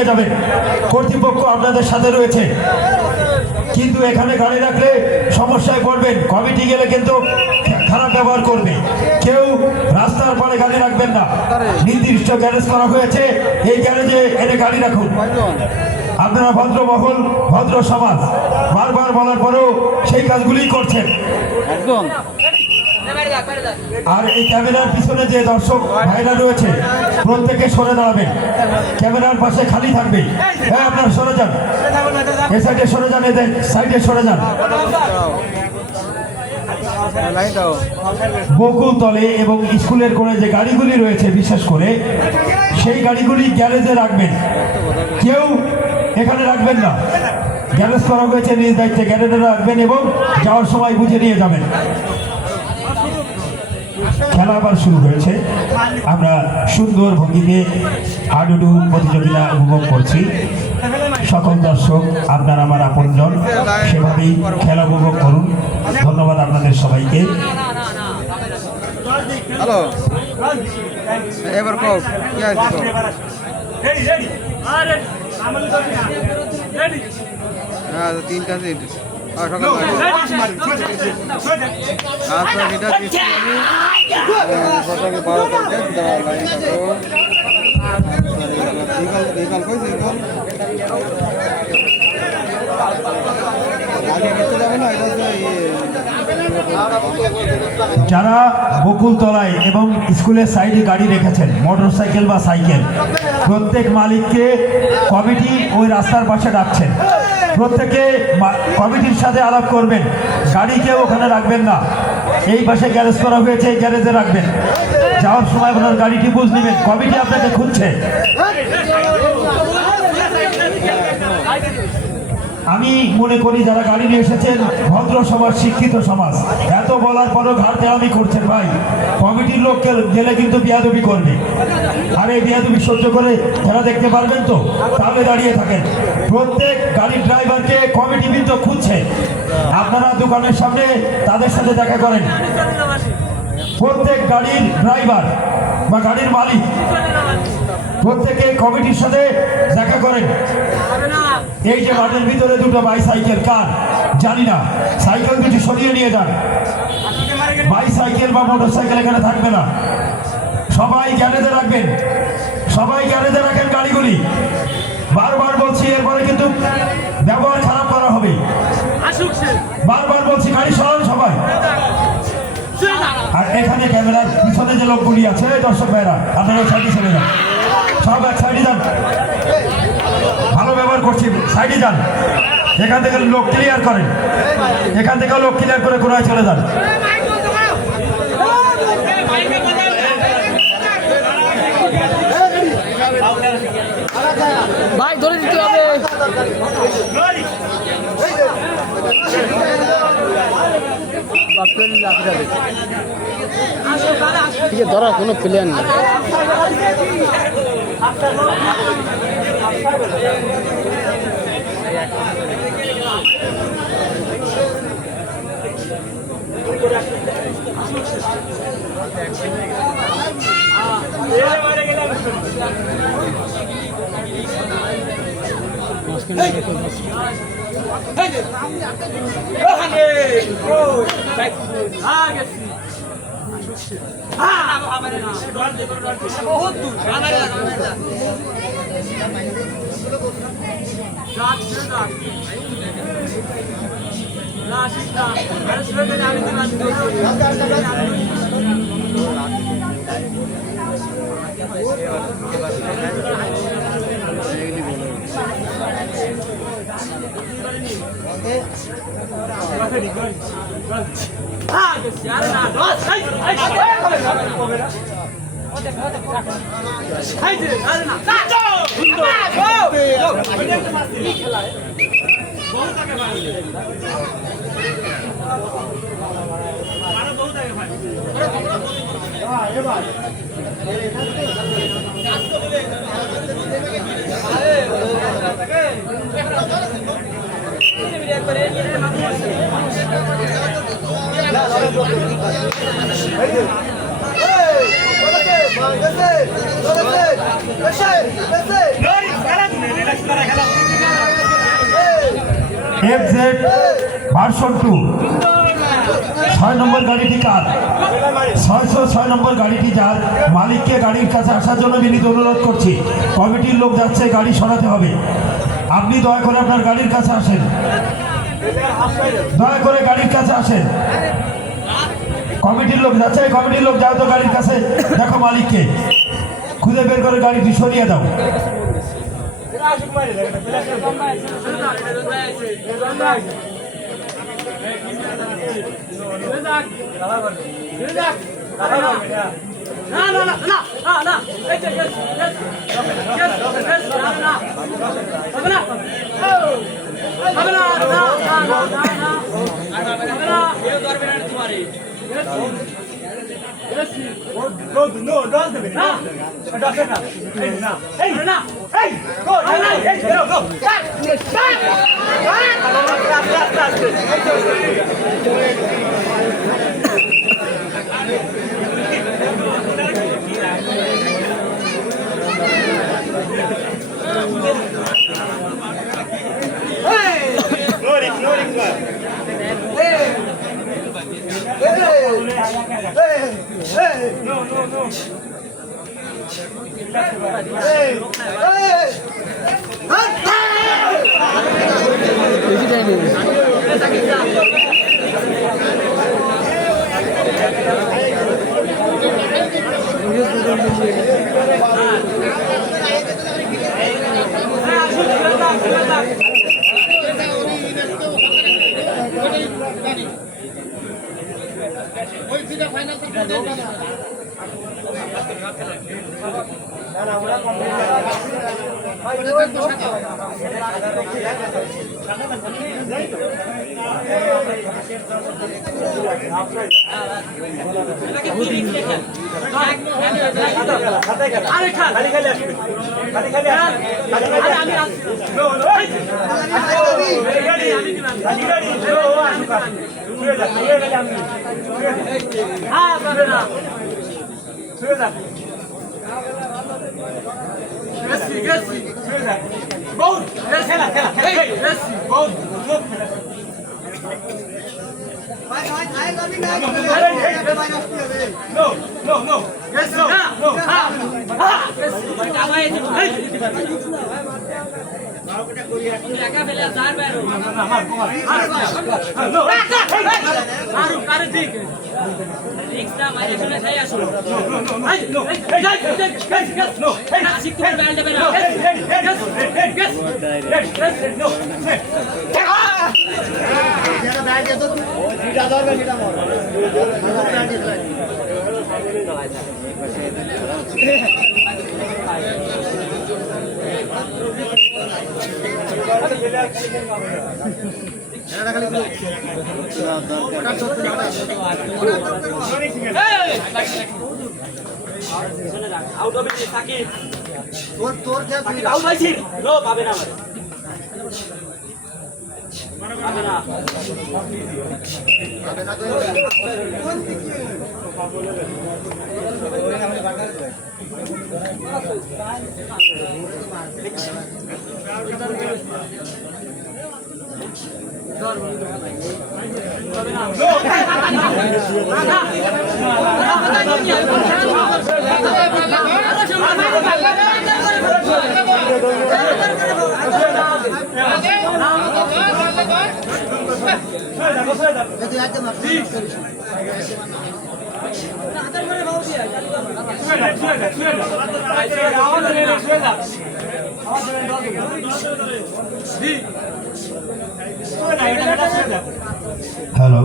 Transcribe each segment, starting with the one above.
নিয়ে যাবেন, কর্তৃপক্ষ আপনাদের সাথে রয়েছে। কিন্তু এখানে গাড়ি রাখলে সমস্যায় পড়বেন, কমিটি গেলে কিন্তু খারাপ ব্যবহার করবে। কেউ রাস্তার পরে গাড়ি রাখবেন না, নির্দিষ্ট গ্যারেজ করা হয়েছে, এই গ্যারেজে এনে গাড়ি রাখুন। আপনারা ভদ্রমহল, ভদ্র সমাজ, বারবার বলার পরেও সেই কাজগুলি করছেন। আর এই ক্যামেরার পিছনে যে দর্শক ভাইরা রয়েছে প্রত্যেকে সরে দাঁড়াবেন, ক্যামেরার পাশে খালি থাকবে। হ্যাঁ, আপনারা সরে যান, এই সাইডে সরে যান, এদের সাইডে সরে যান। বকুলতলে এবং স্কুলের কোণে যে গাড়িগুলি রয়েছে বিশেষ করে সেই গাড়িগুলি গ্যারেজে রাখবেন, কেউ এখানে রাখবেন না। গ্যারেজ করা হয়েছে, নিজ দায়িত্বে গ্যারেজে রাখবেন এবং যাওয়ার সময় বুঝে নিয়ে যাবেন। খেলা আবার শুরু হয়েছে, আমরা সুন্দর ভঙ্গিতে হাডুডু প্রতিযোগিতা উপভোগ করছি। সকল দর্শক আপনারা আমার আপনজন, সেভাবেই খেলা উপভোগ করুন। ধন্যবাদ আপনাদের সবাইকে। হ্যালো, এবার কও কি আছে? হ্যাঁ, তিনটা সিট সকাল আচ্ছা, এটা দিচ্ছি আমি 12 তারিখে লাইন থাকো। বিকাল কই বিকাল আগে গেতে যাবে না, এটা যারা বকুলতলায় এবং স্কুলের সাইডে গাড়ি রেখেছেন, মোটর সাইকেল বা সাইকেল, প্রত্যেক মালিককে কমিটি ওই রাস্তার পাশে ডাকছেন। প্রত্যেকে কমিটির সাথে আলাপ করবেন, গাড়ি কেউ ওখানে রাখবেন না। এই পাশে গ্যারেজ করা হয়েছে, এই গ্যারেজে রাখবেন। যাওয়ার সময় আপনার গাড়িটি বুঝ নেবেন, কমিটি আপনাকে খুঁজছে। আমি মনে করি যারা গাড়ি নিয়ে এসেছেন ভদ্র সমাজ, শিক্ষিত সমাজ, এত বলার পরও ঘাড়তে আমি করছেন ভাই। কমিটির লোক গেলে কিন্তু বিয়াদবি করবে, আর এই বিয়াদবি সহ্য করে যারা দেখতে পারবেন তো তাহলে দাঁড়িয়ে থাকেন। প্রত্যেক গাড়ির ড্রাইভারকে কমিটি কিন্তু খুঁজছে, আপনারা দোকানের সামনে তাদের সাথে দেখা করেন। প্রত্যেক গাড়ির ড্রাইভার বা গাড়ির মালিক প্রত্যেকে কমিটির সাথে দেখা করেন। এই যে মাঠের ভিতরে দুটো বাইসাইকেল কার জানি না, সাইকেল দুটি সরিয়ে নিয়ে যান। বাইসাইকেল বা মোটর সাইকেল এখানে থাকবে না, সবাই গ্যারেজে রাখবেন, সবাই গ্যারেজে রাখেন গাড়িগুলি। বারবার বলছি, এরপরে কিন্তু ব্যবহার খারাপ করা হবে। বারবার বলছি, গাড়ি সরান সবাই। আর এখানে ক্যামেরার পিছনে যে লোকগুলি আছে দর্শক ভাইরা, আপনারা সাইডে চলে যান, সব এক সাইডে যান। ভালো ব্যবহার করছি, সাইডে যান। এখান থেকে লোক ক্লিয়ার করেন, এখান থেকে লোক ক্লিয়ার করে কোথায় চলে যান। ভাই ধরে দিতে হবে, ধরার কোনো প্ল্যান নেই। बहुत दूर FZ ভার্সন 2। 6 নম্বর গাড়িটি কার? 606 নম্বর গাড়িটি যার, মালিককে গাড়ির কাছে আসার জন্য বিনীত অনুরোধ করছি। কমিটির লোক যাচ্ছে, গাড়ি সরাতে হবে। আপনি দয়া করে আপনার গাড়ির কাছে আসেন, দয়া করে গাড়ির কাছে আসেন। কমিটির লোক যাচ্ছে, কমিটির লোক যাও তো গাড়ির কাছে, দেখো মালিককে খুঁজে বের করে গাড়িটি সরিয়ে দাও। বেশি টাইম নেই। আউট হবে সাকিব তোর আউট হইছি নো পাবে না পাবে না হ্যালো,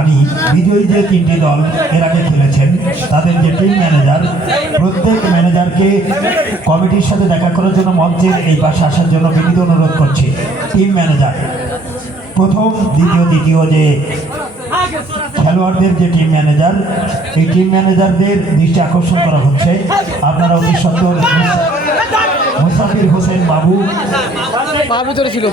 আমি বিজয়ী যে তিনটি দল এর আগে খেলেছেন তাদের যে টিম ম্যানেজার, প্রত্যেক ম্যানেজারকে কমিটির সাথে দেখা করার জন্য মঞ্চের এই পাশে আসার জন্য বিনীত অনুরোধ করছি। টিম ম্যানেজার প্রথম, দ্বিতীয়, তৃতীয় যে খেলোয়াড়দের যে টিম ম্যানেজার, এই টিম ম্যানেজারদের দৃষ্টি আকর্ষণ করা হচ্ছে। আপনারা অতি সত্বর মুসাফির হোসেন বাবু পা ভিতরে ছিল।